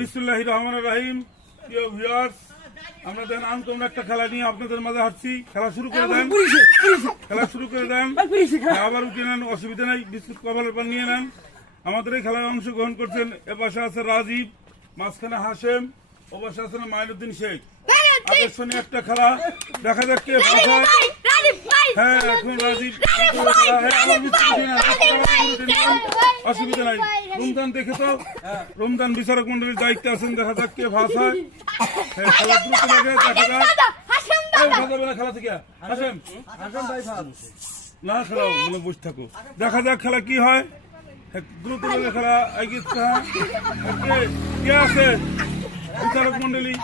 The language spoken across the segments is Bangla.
বিসমিল্লাহির রহমানির রহিম। প্রিয় ভিউয়ার্স, আমরা দেখেন আনকমন একটা খেলা নিয়ে আপনাদের মাঝে হাঁটছি। খেলা শুরু করে দেন, খেলা শুরু করে দেন। আবার উঠে নেন, অসুবিধা নেই। বিস্কুট কপালের পর নিয়ে নেন। আমাদের এই খেলায় অংশগ্রহণ করছেন। এ পাশে আছে রাজীব, মাঝখানে হাশেম, ও পাশে আছেন মাইনুদ্দিন শেখ। আকর্ষণীয় একটা খেলা, দেখা যাক কে ফাঁসায়। হ্যাঁ, এখন রাজীব অসুবিধা নাই। রমজান দেখে তো, রমজান বিচারক মন্ডলীর দায়িত্বে আছেন। দেখা যাক কে ফাঁসায়। হ্যাঁ, খেলা দ্রুত লাগে, দেখা যাক। খেলা থেকে হাশেম না, খেলা বলে বসে থাকো। দেখা যাক খেলা কি হয়। দ্রুত লাগে খেলা এগিয়ে। কে আছে বিচারক মন্ডলী?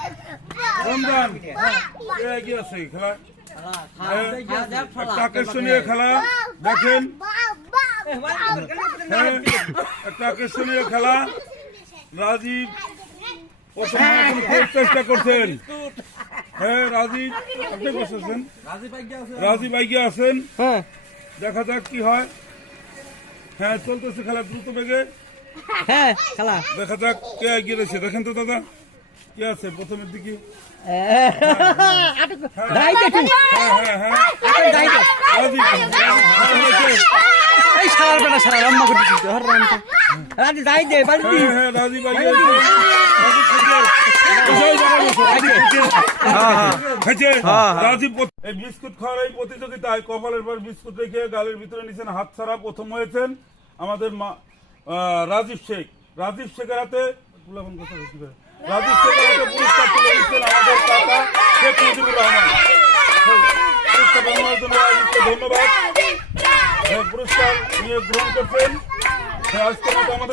রমজান এগিয়ে আছে খেলা। একটা আকর্ষণীয় খেলা দেখেন। একটা আকর্ষণীয় খেলা। রাজীব চেষ্টা করছেন। হ্যাঁ, রাজীব আপনি বসেছেন, রাজীব এগিয়ে আছেন। দেখা যাক কি হয়। হ্যাঁ, চলতেছে খেলা দ্রুত বেগে। হ্যাঁ, খেলা দেখা যাক কে এগিয়ে রয়েছে। দেখেন তো দাদা কে আছে প্রথমের দিকে। বিস্কুট খাওয়ার এই প্রতিযোগিতায় কপালের পর বিস্কুট রেখে গালের ভিতরে নিয়েছেন, হাত ছাড়া প্রথম হয়েছেন আমাদের রাজীব শেখ। রাজীব শেখের হাতে রাজীব শেখের হাতে পুরস্কার তুলে দিচ্ছেন আমাদের কাকা শেখ মুজিবুর রহমান। পুরস্কার নেওয়ার জন্য রাজীবকে ধন্যবাদ। পুরস্কার নিয়ে গ্রহণ করছেন। আজকের মতো আমাদের